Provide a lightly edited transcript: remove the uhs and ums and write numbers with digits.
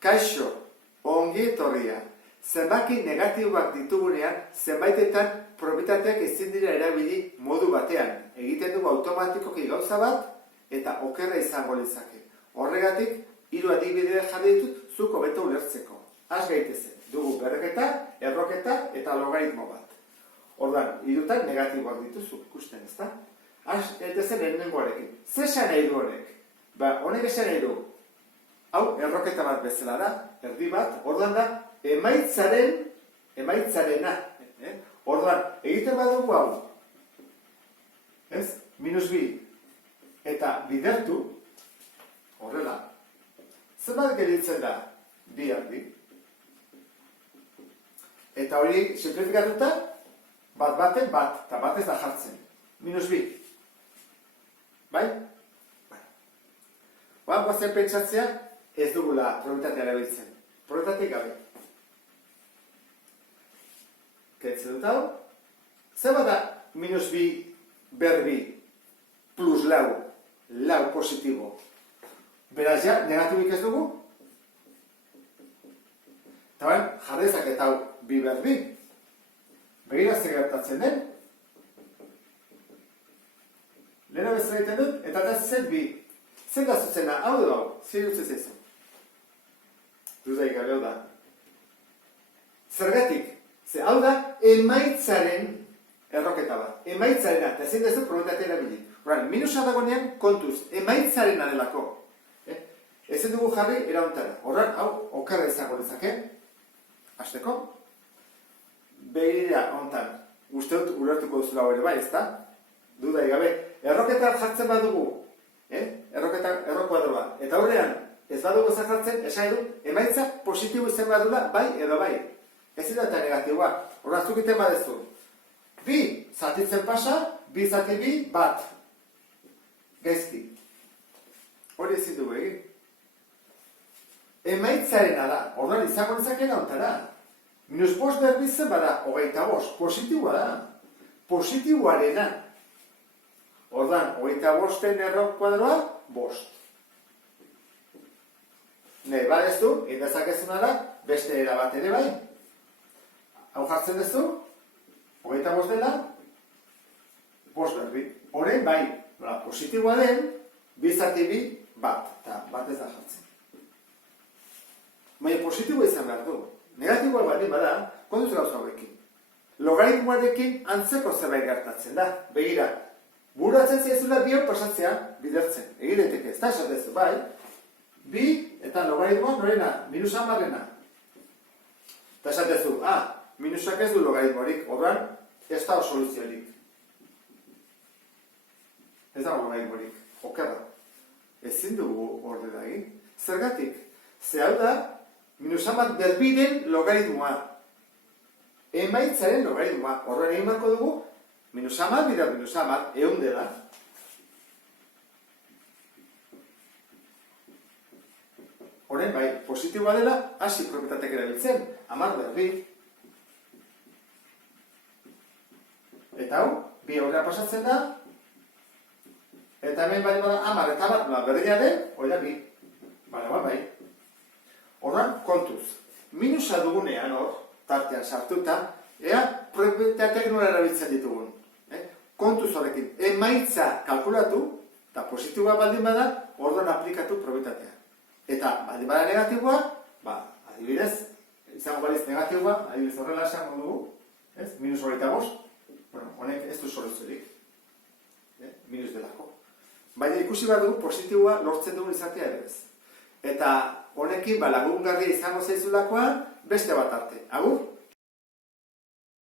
Kaixo, ongi etorria. Zenbaki negatiboak ditugunean, zenbaitetan probitateak ezin dira erabili modu batean. Egiten dugu automatikoki gauza bat, eta okerra izango litzake. Horregatik, 3 adibide jarri ditut, zuk hobeto ulertzeko. Has gaitezen, dugu berreketa, erroketa eta logaritmo bat. Ordan, 3 negatiboak dituzu, ikusten ezta? Has gaitezen lehenengoarekin. Ze esan nahi du honek? Honek esan nahi du. Hau, erroketa bat bezala da, erdi bat, ordan da, emaitzarena. Ordan, egiten badugu hau. Ez? -2. Eta bidertu, horrela, zenbat geritzen da? 2 erdi. Eta hori, simplifikatuta, bat, eta bat ez da jartzen. -2. Bai? Guazen pentsatzea, ez dugula probitatea erabiltzen. Probitateik gabe. Kentzen dut hau. Zer bada -2 berbi plus lau positibo. Beraz ja, negatibik ez dugu? Eta bain, jarrezak eta hau 2 berbi. Begira zer gertatzen den. Lehena bezala egiten dut, eta da zen 2. Zer da zuzena, hau du hau, zer dutzez ezu. Dudaik gabe hau da. Zergatik, ze hau da emaitzaren erroketa bat. Emaitzarena, eta ezin dezu probitatea erabili. Horan, minusa dagoenean kontuz, emaitzarena delako. Ezin dugu jarri erauntara. Horan, hau, okerra izango litzake. Hasteko. Begira hontan, uste dut ulertuko duzula hori bai, ezta? Dudaik gabe. Erroketa jartzen badugu, errokuadro bat. Eta horrean, ez badugu zakartzen, esan dut, emaitza positibo izan badula, bai edo bai. Ez da eta negatiboa. Horra zukiten badezu. 2 zatitzen pasa, 2 zati 2, bat. Gaizki. Hori ezin dugu egin. Emaitzarena da. Horra izango nitzakena ontara. -5 berbizen bada, 25. Positiboa da. Positiboarena. Ordan, 25-en errokuadroa, 5. Nahi badezu, indezakezuna da, beste era bat ere bai. Hau jartzen duzu, 25 dela, 5 berbi. Horen bai, positiboa den, 2 zati 2, bat. Eta bat ez da jartzen. Baina positiboa izan behar du. Negatiboa baldin bada, kontuz gauza hauekin. Logaritmoarekin antzeko zerbait gertatzen da. Begira, buratzen zaizula 2 pasatzea bidertzen. Egin daiteke, ez da esatezu, bai. 2 eta logaritmoa norena, -10. Eta esatezu, minusak ez du logaritmorik, horren ez da soluziorik. Ez da logaritmorik, okerra. Ezin dugu ordena egin. Zergatik, ze hau da, -10 berbiren logaritmoa. Emaitzaren logaritmoa. Horren egin marko dugu, -10 bider -10, 100 dela. Horren bai, positiboa dela, hasi probitateak erabiltzen, 10 berbi. Eta hau, 2 aurrera pasatzen da, eta hemen bali bada 10 eta bat, berdina den, hori da 2. Bai. Horren, kontuz. Minusa dugunean hor, tartean sartuta, ea probitateak nola erabiltzen ditugun. Kontuz horrekin, emaitza kalkulatu, eta positiboa baldin bada, orduan aplikatu probitatea. Eta baldin bada negatiboa, adibidez, izango baliz negatiboa, adibidez horrela esango dugu, -25, honek ez du soluziorik, minus delako. Baina ikusi bat dugu, positiboa lortzen dugun izatea ere ez. Eta honekin lagungarria izango zaizulakoan, beste bat arte. Agur?